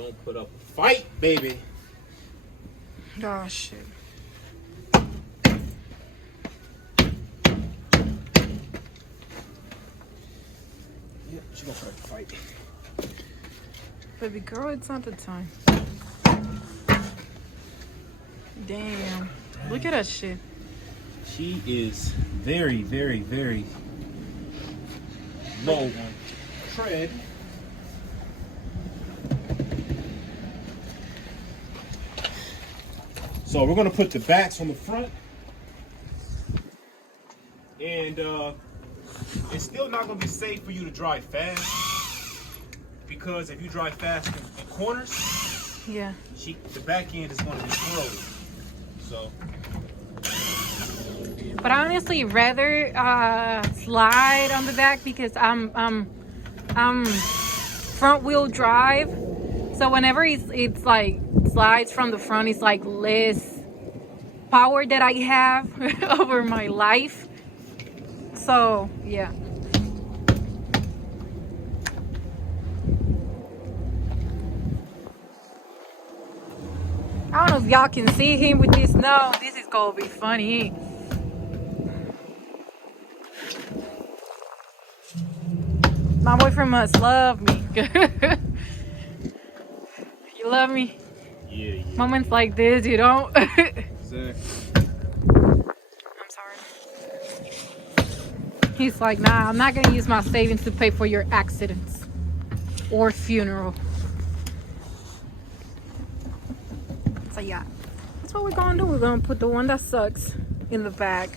don't put up a fight, baby. Oh shit. Yep, she gonna put up a fight. Baby girl, it's not the time. Damn. Look at that shit. She is very, very, very low on tread. So we're gonna put the backs on the front, and it's still not gonna be safe for you to drive fast, because if you drive fast in corners, Yeah. the back end is gonna be corroded. So. But I honestly rather slide on the back because I'm front wheel drive. So whenever it's like slides from the front, it's like less power that I have over my life. So yeah. I don't know if y'all can see him with this. No, this is gonna be funny. My boyfriend must love me. You love me? Yeah. Moments like this, you don't? Exactly. I'm sorry. He's like, nah, I'm not gonna use my savings to pay for your accidents or funeral. So yeah, that's what we're gonna do. We're gonna put the one that sucks in the bag.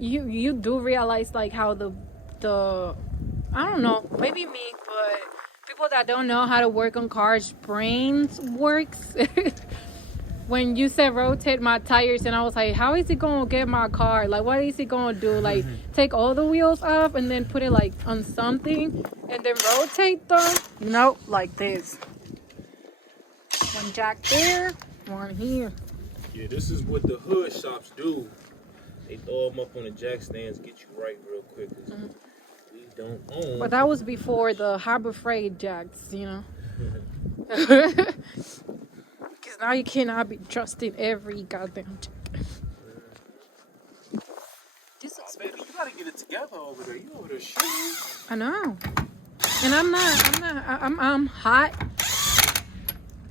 And you do realize like how the I don't know, maybe me, but people that don't know how to work on cars brains works. When you said rotate my tires, and I was like, how is he gonna get my car? Like, what is he gonna do? Like, take all the wheels off and then put it like on something and then rotate them? Nope, like this. One jack there, one here. Yeah, this is what the hood shops do. They throw them up on the jack stands, get you right real quick. We don't own. But that was before the Harbor Freight jacks, you know. Because now you cannot be trusting every goddamn jack. This looks Baby, you gotta get it together over there. You over there shooting. I know. And I'm hot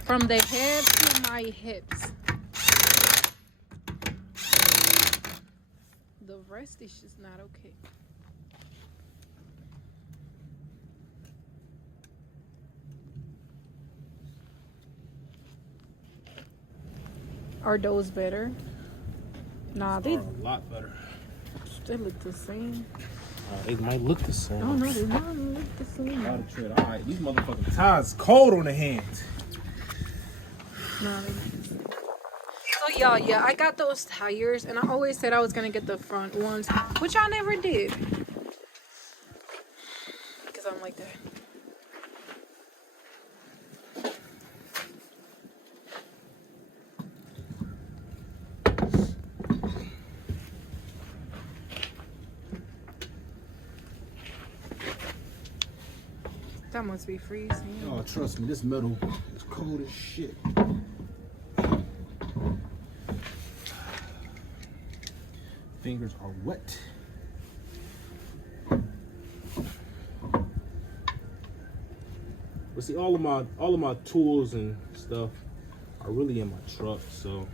from the head to my hips. The rest is just not okay. Are those better? Nah, they Are a lot better. look the same. They might look the same. Oh no, they don't look the same. Out of tread. All right, these motherfucking tires cold on the hands. No, they look the same. So yeah, I got those tires, and I always said I was gonna get the front ones, which I never did. Because I'm like that. That must be freezing. Oh, trust me, this metal is cold as shit. Fingers are wet. But see, all of my tools and stuff are really in my truck, so